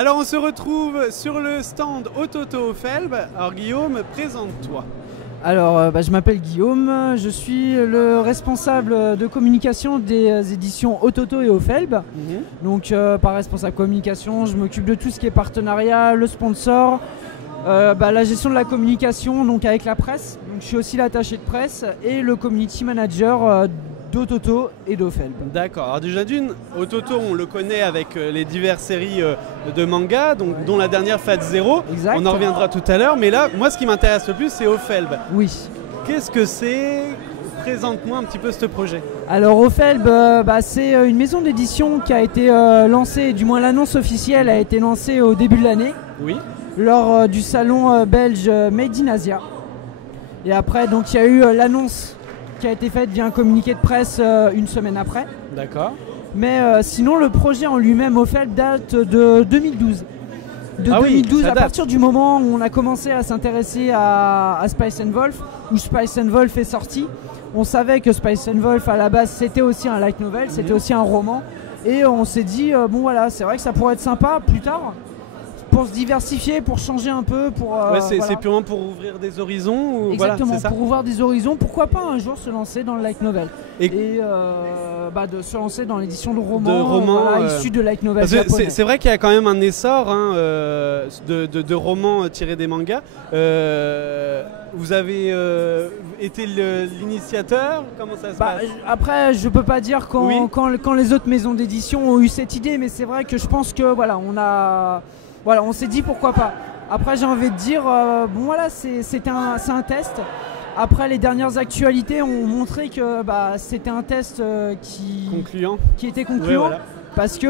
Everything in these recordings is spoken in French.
Alors on se retrouve sur le stand Ototo Felb. Alors Guillaume, présente-toi. Alors je m'appelle Guillaume, je suis le responsable de communication des éditions Ototo et Ofelb. Donc par responsable communication, je m'occupe de tout ce qui est partenariat, le sponsor, la gestion de la communication donc avec la presse. Donc je suis aussi l'attaché de presse et le community manager d'Ototo et d'Ofelb. D'accord, alors déjà d'une, Ototo on le connaît avec les diverses séries de manga, donc, dont la dernière Fat Zero. Exact. On en reviendra tout à l'heure, mais là, moi ce qui m'intéresse le plus c'est Ofelb. Oui. Qu'est-ce que c'est? Présente-moi un petit peu ce projet. Alors Ofelb, c'est une maison d'édition qui a été lancée, du moins l'annonce officielle a été lancée au début de l'année. Oui. Lors du salon belge Made in Asia. Et après, donc il y a eu l'annonce qui a été faite via un communiqué de presse une semaine après. D'accord. Mais sinon, le projet en lui-même, Ofelb, date de 2012. De 2012, à partir du moment où on a commencé à s'intéresser à Spice & Wolf, où Spice & Wolf est sorti. On savait que Spice & Wolf, à la base, c'était aussi un light novel, c'était aussi un roman. Et on s'est dit, bon voilà, c'est vrai que ça pourrait être sympa plus tard, pour se diversifier, pour changer un peu, pour... c'est purement pour ouvrir des horizons ou... Exactement, voilà, pour ouvrir des horizons, pourquoi pas un jour se lancer dans le light novel et de se lancer dans l'édition de romans, issus de light novel japonais. C'est vrai qu'il y a quand même un essor de romans tirés des mangas. Vous avez été l'initiateur? Comment ça se passe? Après, je peux pas dire quand les autres maisons d'édition ont eu cette idée, mais c'est vrai que je pense que on s'est dit pourquoi pas. Après, j'ai envie de dire, c'est un test. Après, les dernières actualités ont montré que c'était un test qui était concluant. Ouais, voilà. Parce que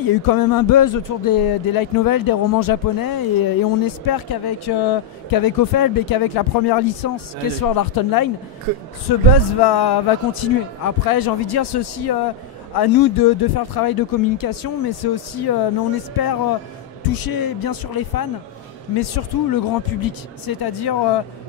il y a eu quand même un buzz autour des light novels, des romans japonais, et on espère qu'avec Ofelb et qu'avec la première licence qu'est Sword Art Online, ce buzz va continuer. Après, j'ai envie de dire, c'est aussi à nous de faire le travail de communication, mais c'est aussi, mais on espère toucher bien sûr les fans, mais surtout le grand public, c'est-à-dire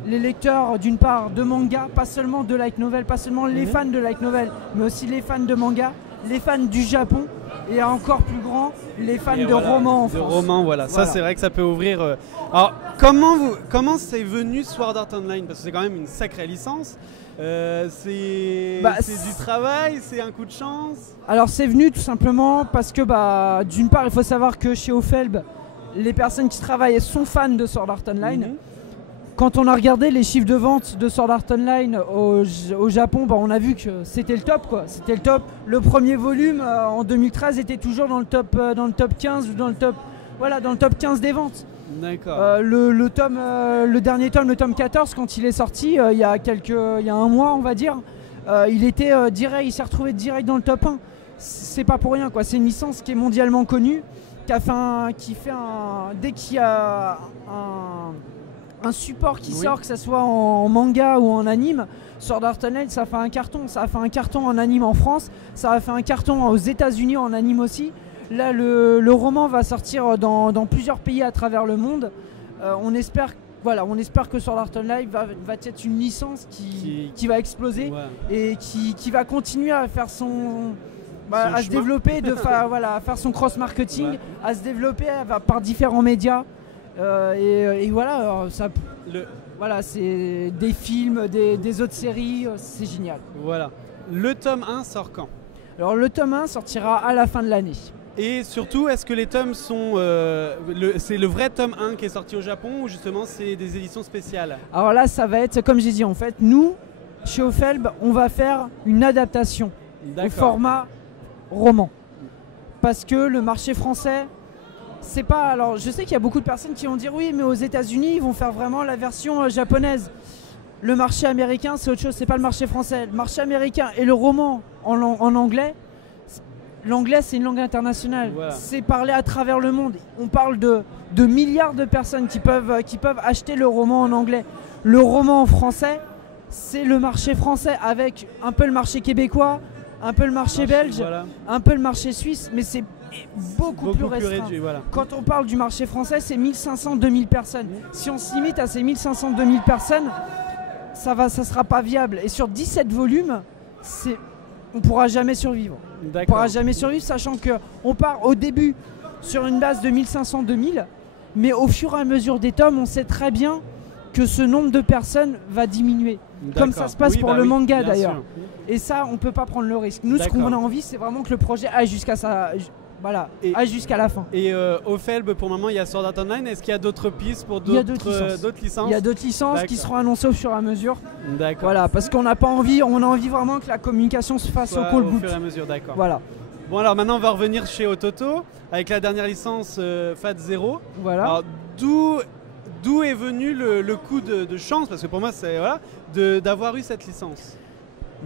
les lecteurs d'une part de manga, pas seulement de light novel, pas seulement les fans de light novel, mais aussi les fans de manga, les fans du Japon et encore plus grand, les fans de romans en France. De romans, voilà. Ça c'est vrai que ça peut ouvrir... Alors comment c'est venu Sword Art Online? Parce que c'est quand même une sacrée licence. C'est du travail, c'est un coup de chance? Alors c'est venu tout simplement parce que d'une part il faut savoir que chez Ofelb, les personnes qui travaillent sont fans de Sword Art Online. Quand on a regardé les chiffres de vente de Sword Art Online au Japon, on a vu que c'était le top, quoi. C'était le top. Le premier volume en 2013 était toujours dans le top 15 ou dans le top 15 des ventes. D'accord. Le dernier tome, le tome 14, quand il est sorti, il y a un mois, on va dire, il était direct, il s'est retrouvé direct dans le top 1. C'est pas pour rien, quoi. C'est une licence qui est mondialement connue, dès qu'il y a un support qui sort, que ce soit en manga ou en anime, Sword Art Online, ça fait un carton. Ça a fait un carton en anime en France, ça a fait un carton aux États-Unis en anime aussi. Là, le roman va sortir dans plusieurs pays à travers le monde. On espère que Sword Art Online va être une licence qui va exploser et qui va continuer à faire à se développer, à faire son cross-marketing, à se développer par différents médias. C'est des films, des autres séries, c'est génial. Voilà. Le tome 1 sort quand? Alors le tome 1 sortira à la fin de l'année. Et surtout, est-ce que les tomes sont... c'est le vrai tome 1 qui est sorti au Japon ou justement c'est des éditions spéciales? Alors là, ça va être, comme j'ai dit, en fait, nous, chez Ofelb, on va faire une adaptation au format roman. Parce que le marché français, c'est pas... Alors, je sais qu'il y a beaucoup de personnes qui vont dire oui, mais aux États-Unis, ils vont faire vraiment la version japonaise. Le marché américain, c'est autre chose, c'est pas le marché français. Le marché américain et le roman en anglais, l'anglais, c'est une langue internationale. Voilà. C'est parlé à travers le monde. On parle de milliards de personnes qui peuvent acheter le roman en anglais. Le roman en français, c'est le marché français avec un peu le marché québécois, un peu le marché belge, un peu le marché suisse, mais c'est beaucoup plus restreint. Réduit, voilà. Quand on parle du marché français, c'est 1500-2000 personnes. Si on se limite à ces 1500-2000 personnes, ça sera pas viable. Et sur 17 volumes, on pourra jamais survivre. On pourra jamais survivre, sachant qu'on part au début sur une base de 1500-2000, mais au fur et à mesure des tomes, on sait très bien que ce nombre de personnes va diminuer. Comme ça se passe pour le manga d'ailleurs. Et ça, on ne peut pas prendre le risque. Nous, ce qu'on a envie, c'est vraiment que le projet aille jusqu'à ça. Voilà, jusqu'à la fin. Et au FELB, pour le moment, il y a Sword Art Online. Est-ce qu'il y a d'autres pistes pour d'autres licences? Il y a d'autres licences qui seront annoncées au fur et à mesure. D'accord. Voilà, parce qu'on n'a pas envie, on a envie vraiment que la communication se fasse au call boot. Au fur et à mesure, d'accord. Voilà. Bon, alors maintenant, on va revenir chez Ototo avec la dernière licence Fat Zero. Voilà. Alors, d'où est venu le coup de chance, parce que pour moi, c'est d'avoir eu cette licence?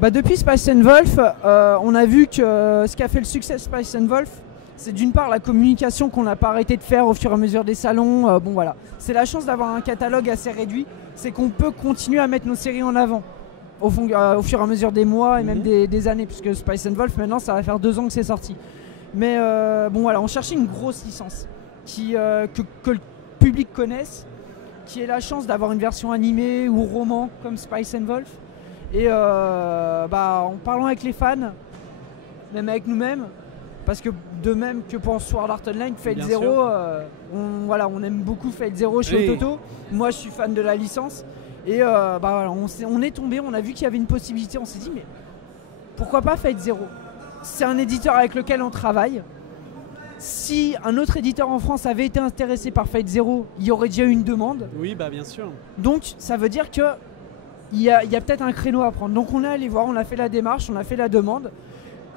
Depuis Spice & Wolf, on a vu que ce qui a fait le succès de Spice & Wolf, c'est d'une part la communication qu'on n'a pas arrêté de faire au fur et à mesure des salons. Bon voilà, c'est la chance d'avoir un catalogue assez réduit, c'est qu'on peut continuer à mettre nos séries en avant au fur et à mesure des mois et même des années, puisque Spice & Wolf maintenant ça va faire 2 ans que c'est sorti. Mais bon voilà, on cherchait une grosse licence que le public connaisse, qui ait la chance d'avoir une version animée ou roman comme Spice & Wolf. Et en parlant avec les fans, même avec nous-mêmes, parce que de même que pour Sword Art Online, Fate Zero, on aime beaucoup Fate Zero chez Ototo. Moi je suis fan de la licence. Et on est tombé, on a vu qu'il y avait une possibilité, on s'est dit mais pourquoi pas Fate Zero? C'est un éditeur avec lequel on travaille. Si un autre éditeur en France avait été intéressé par Fate Zero, il y aurait déjà eu une demande. Oui, bien sûr. Donc ça veut dire que il y a peut-être un créneau à prendre. Donc on est allé voir, on a fait la démarche, on a fait la demande.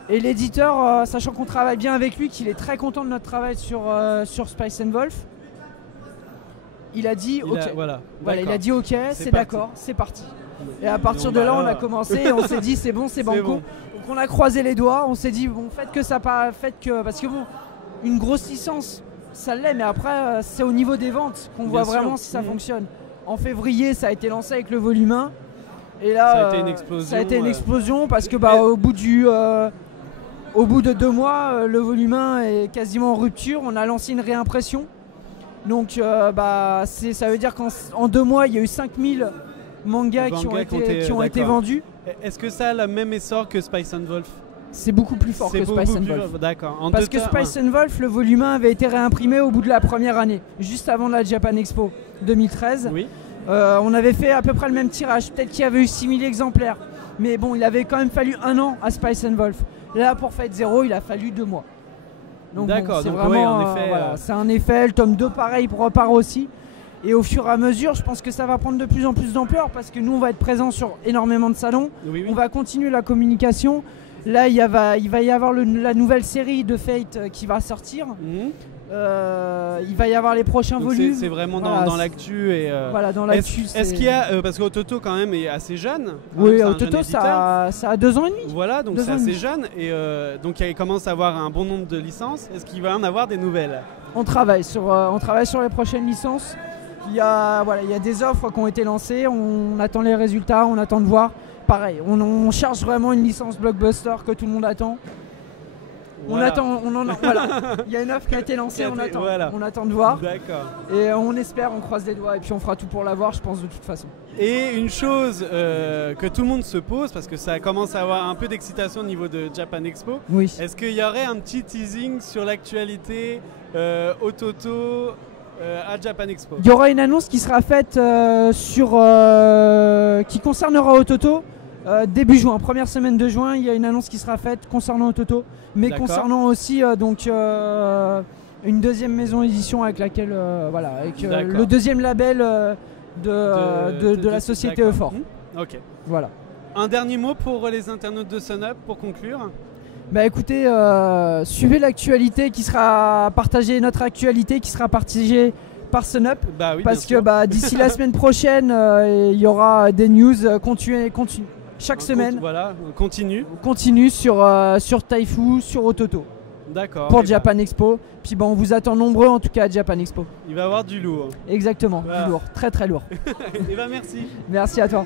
Et l'éditeur, sachant qu'on travaille bien avec lui, qu'il est très content de notre travail sur Spice & Wolf, il a dit ok. Il a dit ok, c'est d'accord, c'est parti. Et à partir de là, on a commencé et on s'est dit c'est bon, c'est banco. Bon. Donc on a croisé les doigts, on s'est dit bon, parce que bon, une grosse licence, ça l'est, mais après c'est au niveau des ventes qu'on voit vraiment si ça fonctionne. En février, ça a été lancé avec le volume 1. Et là, ça a été une explosion parce que au bout de 2 mois, le volume 1 est quasiment en rupture. On a lancé une réimpression. Donc ça veut dire qu'en 2 mois, il y a eu 5000 mangas qui ont été vendus. Est-ce que ça a le même essor que Spice & Wolf? C'est beaucoup plus fort que Spice & Wolf. D'accord. Parce que Spice & Wolf, le volume 1 avait été réimprimé au bout de la première année, juste avant la Japan Expo 2013. Oui. On avait fait à peu près le même tirage, peut-être qu'il y avait eu 6000 exemplaires. Mais bon, il avait quand même fallu 1 an à Spice & Wolf. Là, pour Fate Zero, il a fallu 2 mois. Donc d'accord, c'est vraiment, en effet, c'est un effet. Le tome 2, pareil, repart aussi. Et au fur et à mesure, je pense que ça va prendre de plus en plus d'ampleur parce que nous, on va être présents sur énormément de salons. Oui. On va continuer la communication. Là, il va y avoir la nouvelle série de Fate qui va sortir. Il va y avoir les prochains volumes. C'est vraiment dans l'actu. Voilà, dans l'actu. Est-ce qu'il y a, parce qu'Ototo quand même est assez jeune. Oui, Ototo ça a 2 ans et demi. Voilà, donc c'est assez jeune. Et donc il commence à avoir un bon nombre de licences. Est-ce qu'il va y en avoir des nouvelles? On travaille sur les prochaines licences. Il y a des offres qui ont été lancées. On attend les résultats, on attend de voir. Pareil, on cherche vraiment une licence blockbuster que tout le monde attend. Voilà. Il y a une offre qui a été lancée, on attend de voir. D'accord. Et on espère, on croise les doigts et puis on fera tout pour l'avoir, je pense, de toute façon. Et une chose que tout le monde se pose, parce que ça commence à avoir un peu d'excitation au niveau de Japan Expo, est-ce qu'il y aurait un petit teasing sur l'actualité Ototo à Japan Expo? Il y aura une annonce qui sera faite qui concernera Ototo. Début juin, première semaine de juin, il y a une annonce qui sera faite concernant Ototo, mais concernant aussi une deuxième maison édition avec laquelle, avec le deuxième label de la société Euphor. Ok. Voilà. Un dernier mot pour les internautes de Sun-Up pour conclure. Écoutez, suivez l'actualité qui sera partagée, notre actualité qui sera partagée par Sun-Up, parce que d'ici la semaine prochaine, il y aura des news continues. Chaque semaine, continue sur Taifu, sur Ototo. D'accord. Pour Japan Expo. Puis on vous attend nombreux en tout cas à Japan Expo. Il va y avoir du lourd. Exactement, du lourd, très très lourd. Et merci. Merci à toi.